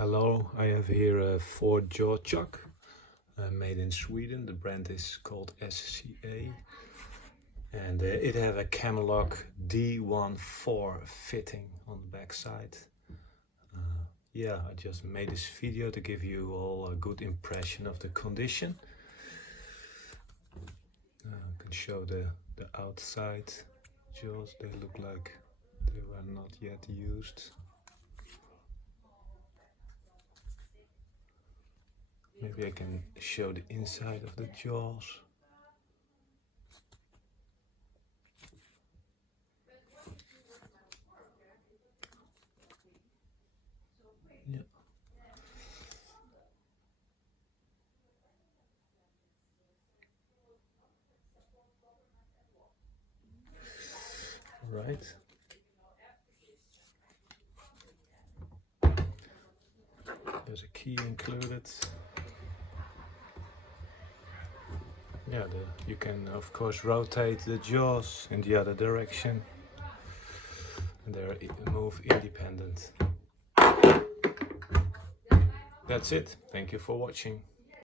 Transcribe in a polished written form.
Hello, I have here a 4-jaw chuck made in Sweden. The brand is called SCA and it have a Camlock D1-4 fitting on the back side. Yeah, I just made this video to give you all a good impression of the condition. I can show the outside jaws. They look like they were not yet used. Maybe I can show the inside of the jaws. Yeah. Right. There's a key included. Yeah, you can of course rotate the jaws in the other direction, and they're move independent. That's it. Thank you for watching.